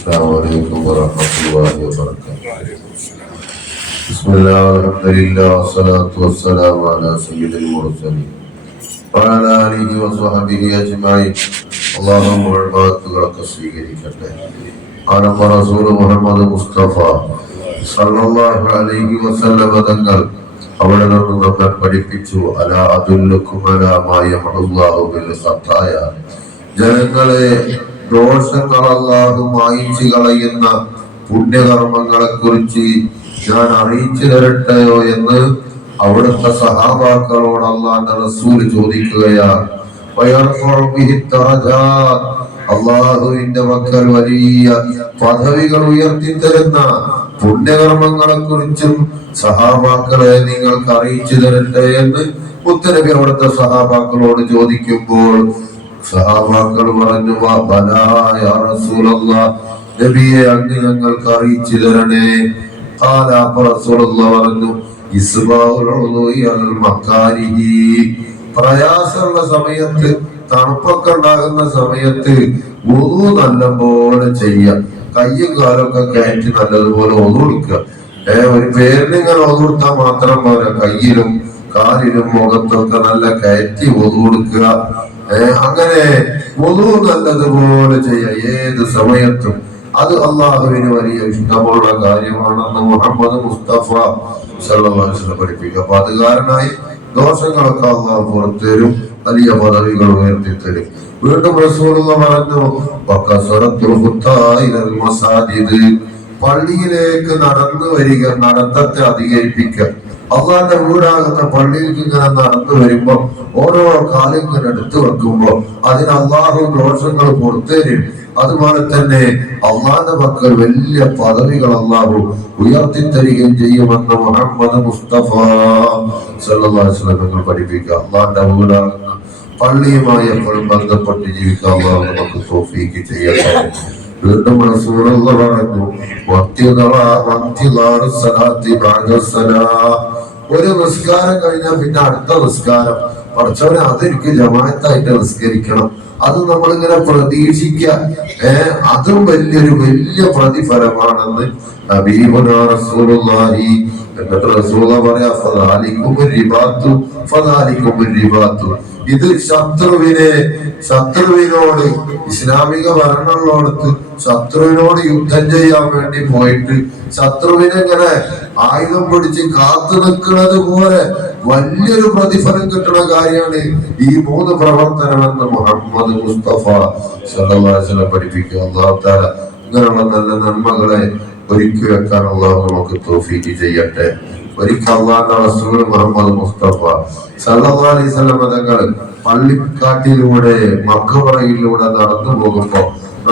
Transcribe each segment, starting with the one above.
السلام عليكم ورحمة الله وبركاته. بسم الله والحمد لله والصلاة والسلام على سيد المرسلين وعلى آله وصحبه أجمعين. اللهم عبادك സ്വീകരിക്കട്ടെ. ആനന്ദ റസൂൽ മുഹമ്മദ് മുസ്തഫ സല്ലല്ലാഹു അലൈഹി വസല്ലം തങ്ങൾ അവിടെ നിന്ന് നമ്മെ പഠിപ്പിച്ചു, അലാ അദുല്ലുക്കും അലാ മാ യംഹുല്ലാഹു ബിൽ ഖത്തായ, ജനങ്ങളെ ദോഷങ്ങൾ അല്ലാഹു മായിച്ചു കളയുന്ന പുണ്യകർമ്മങ്ങളെ കുറിച്ച് ഞാൻ അറിയിച്ചു തരട്ടെയോ എന്ന് അവിടുത്തെ സഹാബാക്കളോട് അല്ലാഹുവിന്റെ റസൂൽ ചോദിക്കുകയാണ്. അള്ളാഹുവിന്റെ മക്കൾ വലിയ പദവികൾ ഉയർത്തി തരുന്ന പുണ്യകർമ്മങ്ങളെ കുറിച്ചും സഹാബാക്കളെ നിങ്ങൾക്ക് അറിയിച്ചു തരട്ടെ എന്ന് മുത്തനബി അവിടുത്തെ സഹാബാക്കളോട് ചോദിക്കുമ്പോൾ സഹാബാക്കൾ പറഞ്ഞു, നബിയെ അങ്ങ് ഞങ്ങൾക്ക് അറിയിച്ചു തരണേ. പറഞ്ഞു, പ്രയാസമുള്ള സമയത്ത്, തണുപ്പൊക്കെ ഉണ്ടാകുന്ന സമയത്ത് വുളു നല്ലപോലെ ചെയ്യാം. കയ്യും കാലൊക്കെ കയറ്റി നല്ലതുപോലെ ഒതുകൊടുക്കുക. ഒരു പേരിന് ഇങ്ങനെ ഒതുകൊടുത്താൽ മാത്രം പോരാ, കയ്യിലും കാലിലും മുഖത്തൊക്കെ നല്ല കയറ്റി ഒതുകൊടുക്കുക. അങ്ങനെ വുളു നല്ലതുപോലെ ചെയ്യാം ഏത് സമയത്തും. അത് അള്ളാഹുവിന് വലിയ ഇഷ്ടമുള്ള കാര്യമാണെന്ന് മുഹമ്മദ് മുസ്തഫ സല്ലല്ലാഹു അലൈഹി വസല്ലം പഠിപ്പിക്കുക. അപ്പൊ അത് കാരണമായി ദോഷങ്ങളൊക്കെ അള്ളാഹു പുറത്തുതരും, വലിയ പദവികൾ ഉയർത്തിത്തരും. വീണ്ടും റസൂലുള്ളാഹി പറഞ്ഞു, പള്ളിയിലേക്ക് നടന്നു വരിക, നടത്തത്തെ അധികരിപ്പിക്കുക. അള്ളാന്റെ വീടാകുന്ന പള്ളിയിലേക്ക് ഇങ്ങനെ നടന്നു വരുമ്പോ ഓരോ കാലം ഇങ്ങനെ എടുത്തു വെക്കുമ്പോ അതിന് അള്ളാഹു ദോഷങ്ങൾ പുറത്തേരും. അതുപോലെ തന്നെ അള്ളാന്റെ മക്കൾ വലിയ പദവികൾ അള്ളാഹു ഉയർത്തിത്തരികയും ചെയ്യുമെന്ന് മുഹമ്മദ് മുസ്തഫ സല്ലല്ലാഹു അലൈഹി വസല്ലം പഠിപ്പിക്കുക. അള്ളാന്റെ വീടാകുന്ന പള്ളിയുമായി എപ്പോഴും ബന്ധപ്പെട്ട് ജീവിക്കാൻ അള്ളാഹു നമുക്ക് തൗഫീഖ് ചെയ്യട്ടെ. വീണ്ടും റസൂലുള്ളാഹി പറഞ്ഞു, ഒരു നിസ്കാരം കഴിഞ്ഞാൽ പിന്നെ അടുത്ത നിസ്കാരം പഠിച്ചവനെ അതെനിക്ക് ജമാഅത്തായിട്ട് നിസ്കരിക്കണം. അത് നമ്മളിങ്ങനെ പ്രതീക്ഷിക്കുക. അതും വലിയ പ്രതിഫലമാണെന്ന് ഹബീബുനാ റസൂലുള്ളാഹി. എന്നിട്ട് റസൂലുള്ളാഹി പറയാ, ഇത് ശത്രുവിനോട് ഇസ്ലാമിക ഭരണമുള്ളടത്ത് ശത്രുവിനോട് യുദ്ധം ചെയ്യാൻ വേണ്ടി പോയിട്ട് ശത്രുവിനെ ഇങ്ങനെ ആയുധം പിടിച്ച് കാത്തു നിൽക്കുന്നത് പോലെ വലിയൊരു പ്രതിഫലം കിട്ടുന്ന കാര്യമാണ് ഈ 3 പ്രവർത്തനമെന്ന് മുഹമ്മദ് മുസ്തഫ സല്ലല്ലാഹു അലൈഹി വസല്ലം പഠിപ്പിക്കുക. അല്ലാഹു തആല ഇങ്ങനെയുള്ള നല്ല നന്മകളെ ഒരുക്കി വെക്കാൻ അല്ലാഹു നമുക്ക് തൗഫീഖ് ചെയ്യട്ടെ. ഒരിക്കൽ അല്ലാഹുവിന്റെ റസൂൽ മുഹമ്മദ് മുസ്തഫ സല്ലല്ലാഹു അലൈഹി വസല്ലം തങ്ങൾ പള്ളിക്കാട്ടിലൂടെ മഖബറയിലൂടെ നടന്നു പോകുമ്പോ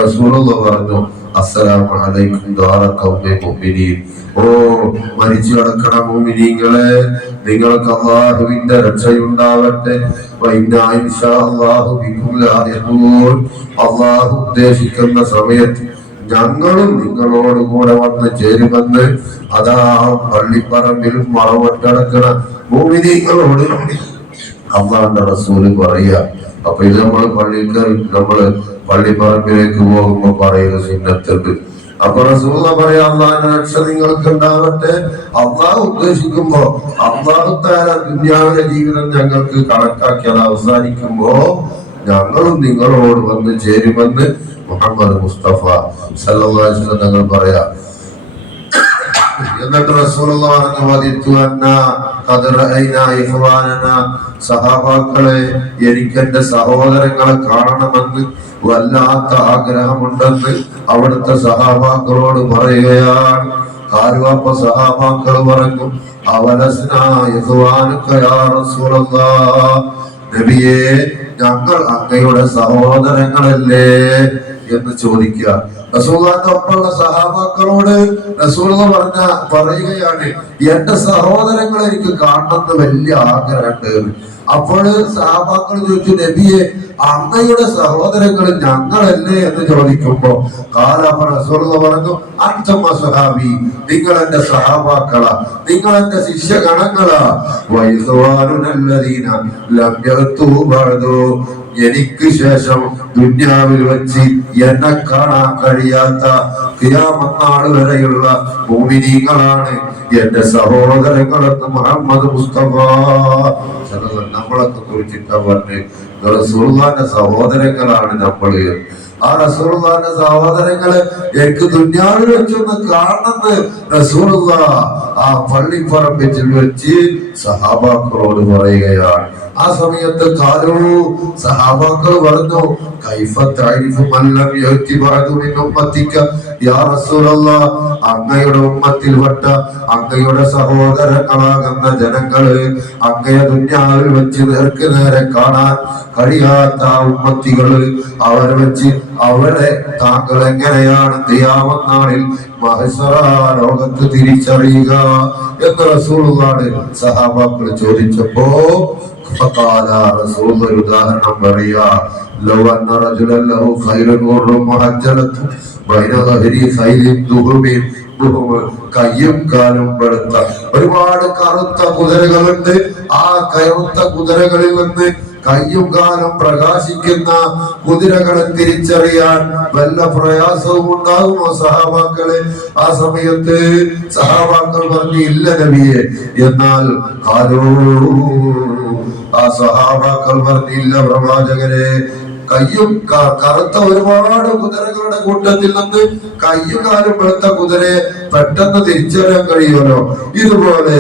റസൂലുള്ളാഹി പറഞ്ഞു, അസ്സലാമു അലൈക്കും ദാറ ഖൗമി മുഅ്മിനീൻ. ഓ മരിച്ചു കിടക്കണ മുഅ്മിനീങ്ങളെ, നിങ്ങൾക്ക് അല്ലാഹുവിന്റെ രക്ഷയുണ്ടാവട്ടെ. അല്ലാഹു ഉദ്ദേശിക്കുന്ന സമയത്ത് ഞങ്ങളും നിങ്ങളോട് കൂടെ വന്ന് ചേരുമെന്ന് അതാ പള്ളിപ്പറമ്പിലും മറവട്ടടക്കണ മുഅ്മിനീങ്ങളോട് അല്ലാഹുവിന്റെ റസൂല് പറയാ. അപ്പൊ ഇത് നമ്മള് പള്ളിപ്പറമ്പിലേക്ക് പോകുമ്പോ പറയുന്ന സുന്നത്തുണ്ട്. അപ്പൊ റസൂലുള്ളാഹി പറയാ, അല്ലാഹുവിന്റെ രക്ഷ നിങ്ങൾക്ക് ഉണ്ടാവട്ടെ. അല്ലാഹു ഉദ്ദേശിക്കുമ്പോ അല്ലാഹു തആല ദുനിയാവിലെ ജീവിതം ഞങ്ങൾക്ക് കണക്കാക്കിയത് അവസാനിക്കുമ്പോ ഞങ്ങളും നിങ്ങളോട് വന്ന് ചേരുമെന്ന് മുഹമ്മദ് മുസ്തഫ സല്ലല്ലാഹു അലൈഹി വസല്ലം തങ്ങൾ പറയാ. എന്നിട്ട് റസൂലുള്ളാഹി സഹാബാക്കളെ, എനിക്ക് എന്റെ സഹോദരങ്ങളെ കാണണമെന്ന് വല്ലാത്ത ആഗ്രഹമുണ്ടെന്ന് അവിടുത്തെ സഹാബാക്കളോട് പറയുകയാണ്. കാരുവാപ്പ സഹാബാക്കൾ പറഞ്ഞു, നബിയേ, ഞങ്ങൾ അങ്ങയുടെ സഹോദരങ്ങളല്ലേ എന്ന് ചോദിക്കുക. റസൂലുള്ളാഹിന്റെ ഒപ്പമുള്ള സഹാബാക്കളോട് റസൂലുള്ളാഹി പറയുകയാണ്, എന്റെ സഹോദരങ്ങളെ എനിക്ക് കാണണമെന്ന് വലിയ ആഗ്രഹമുണ്ട്. അപ്പോൾ സഹാബാക്കൾ ചോദിച്ചു, നബിയെ, അങ്ങയുടെ സഹോദരങ്ങൾ ഞങ്ങളല്ലേ എന്ന് ചോദിക്കുമ്പോ റസൂലുള്ളാഹി പറഞ്ഞു, അൻതും അസ്ഹാബി, നിങ്ങൾ എന്റെ സഹാബാക്കളാ, നിങ്ങൾ എന്റെ ശിഷ്യഗണങ്ങളാ. എനിക്ക് ശേഷം ദുന്യാവിൽ വെച്ച് എന്നെ കാണാൻ കഴിയാത്ത ഖിയാമത്ത് നാൾ വരെയുള്ള മുഅ്മിനീങ്ങളാണ് എന്റെ സഹോദരങ്ങളെന്ന് മുഹമ്മദ് മുസ്തഫ നമ്മളൊക്കെ കുറിച്ചിട്ടാ പറഞ്ഞ് റസൂലുള്ളാഹിന്റെ സഹോദരങ്ങളാണ് നമ്മള്. ആ റസൂലുള്ളാഹിന്റെ സഹോദരങ്ങളെ എനിക്ക് ദുന്യാവിൽ വെച്ചൊന്ന് കാണുന്നത് റസൂലുള്ളാഹ് ആ പള്ളിപ്പറമ്പിൽ വെച്ച് സഹാബാക്കളോട് പറയുകയാണ്. ആ സമയത്ത് കാലോ സഹാബാക്കൾ പറഞ്ഞു, കൈഫ തഅരിഫു മൻ ലം യഅതി ബഅദു മിൻ ഉമ്മത്തിക യാ റസൂലല്ലാഹ്, അങ്ങയുടെ ഉമ്മത്തിൽപ്പെട്ട അങ്ങയുടെ സഹോദരങ്ങളാകുന്ന ജനങ്ങള് അങ്ങയെ ദുന്യാവിൽ വെച്ച് നേർക്ക് നേരെ കാണാൻ കഴിയാത്ത ഉമ്മത്തികള് അവരെ വെച്ച് അവരെ താങ്കൾ എങ്ങനെയാണ് ഖിയാമത്ത് നാളിൽ മഹ്ശറ ലോകത്ത് തിരിച്ചറിയുക എന്ന് റസൂലുള്ളാഹി സഹാബാക്കൾ ചോദിച്ചപ്പോ റസൂൽ ഒരു ഉദാഹരണം പറയാ, ലൗ അന്ന റജുലൻ ലഹു ഖൈറുൻ മുഹജ്ജലത്തുൻ ബൈന ദഹരി ഖൈലിൻ ദുഹുമിൻ, കയ്യും കാലും വെളുത്ത ഒരുപാട് കറുത്ത കുതിരകളുണ്ട്. ആ കറുത്ത കുതിരകളിൽ നിന്ന് കയ്യും കാലും പ്രകാശിക്കുന്ന കുതിരകളെ തിരിച്ചറിയാൻ വല്ല പ്രയാസവും ഉണ്ടാകുമോ സഹാബാക്കളെ? ആ സമയത്ത് സഹാബാക്കൾ പറഞ്ഞു, ഇല്ല നബിയെ. എന്നാൽ ആ സഹാബാക്കൾ പറഞ്ഞില്ല പ്രവാചകരെ, കയ്യും കറുത്ത ഒരുപാട് കുതിരകളുടെ കൂട്ടത്തിൽ നിന്ന് കയ്യും കാലും വെളുത്ത കുതിരയെ പെട്ടെന്ന് തിരിച്ചറിയാൻ കഴിയുമല്ലോ. ഇതുപോലെ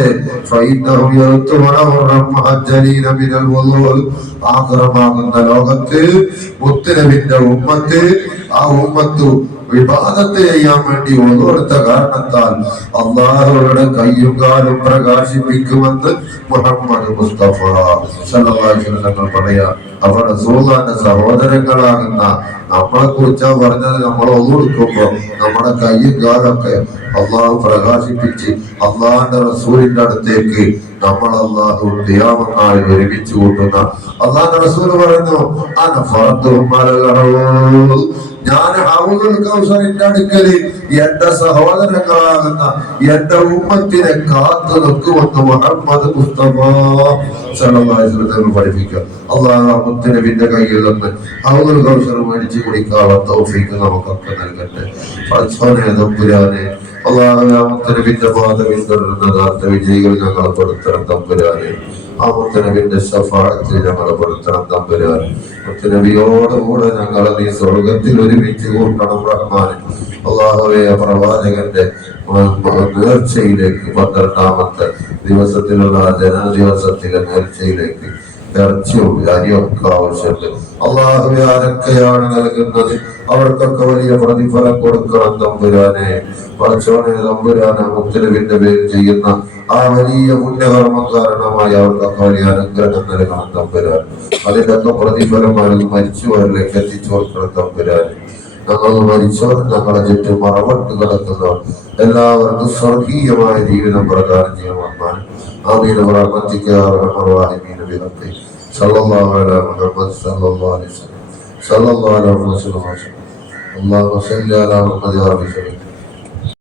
ആഗ്രഹമാകുന്ന ലോകത്ത് മുത്തുനബിന്റെ ഉമ്മത്ത് ആ ഉമ്മത്തു വിവാദത്തെ ചെയ്യാൻ വേണ്ടി ഒന്നുകൊടുത്ത കാരണത്താൽ അള്ളാഹുവിടെ കയ്യും കാലും പ്രകാശിപ്പിക്കുമെന്ന് മുഹമ്മദ് മുസ്തഫ സല്ലല്ലാഹു അലൈഹി വസല്ലം പറയാ. അവർ റസൂലുള്ളാഹിന്റെ സഹോദരങ്ങളാകുന്ന നമ്മളെ കുറിച്ചാ പറഞ്ഞത്. നമ്മൾ ഒന്നുകൊടുക്കുമ്പോ നമ്മുടെ കയ്യും കാലൊക്കെ അള്ളാഹു പ്രകാശിപ്പിച്ച് അള്ളാഹിന്റെ റസൂലിന്റെ അടുത്തേക്ക് നമ്മൾ അള്ളാഹു ഖിയാമത്ത് നാളിൽ ഒരുമിച്ച് കൂട്ടുന്ന അള്ളാഹിന്റെ റസൂൽ പറയുന്നു, ഞാൻ ഹൗദുൽ കൗസറിന്റെ അടുക്കല് എന്റെ സഹോദരങ്ങളാകുന്ന എന്റെ ഉമ്മത്തിനെ കാത്തു നിൽക്കുമെന്ന് മുഹമ്മദ് മുസ്തഫ സല്ലല്ലാഹു അലൈഹി വസല്ലം പഠിപ്പിക്കുക. അള്ളാഹു മുത്തുനബിന്റെ കയ്യിൽ നിന്ന് ഹൗദുൽ കൗസർ മേടിച്ച് കുടിക്കാനുള്ള തൗഫീഖ് നമുക്കൊക്കെ നൽകട്ടെ. പടച്ചോനെ തമ്പുരാനെ, അള്ളാഹു മുത്തുനബിന്റെ പാത പിന്തുടരുന്ന യഥാർത്ഥ വിജയികൾ ഞങ്ങളെ പെടുത്തണം തമ്പുരാനെ. ആ മുത്തുനബിന്റെ ശഫാഅത്തിൽ ഞങ്ങളെ പെടുത്തണം തമ്പുരാനെ. മുത്തുനബിയോടുകൂടെ ഞങ്ങളെ നീ സ്വർഗത്തിൽ ഒരുമിച്ച് കൂട്ടണം റഹ്മാനെ. അള്ളാഹുവേ, പ്രവാചകന്റെ നേർച്ചയിലേക്ക് 12ാമത്തെ ദിവസത്തിലുള്ള ജനദിവസത്തിലെ നേർച്ചയിലേക്ക് ഇറച്ചിയും അരിയൊക്കെ ആവശ്യമുണ്ട്. അള്ളാഹുവേ, ആരൊക്കെയാണ് നൽകുന്നത് അവർക്കൊക്കെ വലിയ പ്രതിഫലം കൊടുക്കണം തമ്പുരാനെ. പടച്ചോനെ തമ്പുരാനെ, മുത്തുനബിന്റെ പേര് ചെയ്യുന്ന ആ വലിയ പുണ്യകർമ്മ കാരണമായി അവർക്കൊക്കെ വലിയ അനുഗ്രഹം നൽകണം തമ്പുരാൻ. അതിൻ്റെയൊക്കെ പ്രതിഫലം മരിച്ചവരിലേക്ക് എത്തിച്ചു കൊടുക്കണം തമ്പുരാൻ. ഞങ്ങൾ മരിച്ചവർ, ഞങ്ങളെ ചുറ്റും മറവട്ട് കിടക്കുന്നവർ എല്ലാവർക്കും സ്വർഗീയമായ ജീവിതം പ്രദാനം ചെയ്യണം. ആമീൻ ബിറഹ്മതിക യാ അർഹമർ റഹീമീൻ ബിറബ്ബി സല്ലല്ലാഹു അലൈഹി മുഹമ്മദ് സല്ലല്ലാഹു അലൈഹി വസല്ലം സല്ലല്ലാഹു അലൈഹി വസല്ലം. അല്ലാഹു സല്ലി അലാ മുഹമ്മദ് യാ റബ്ബി.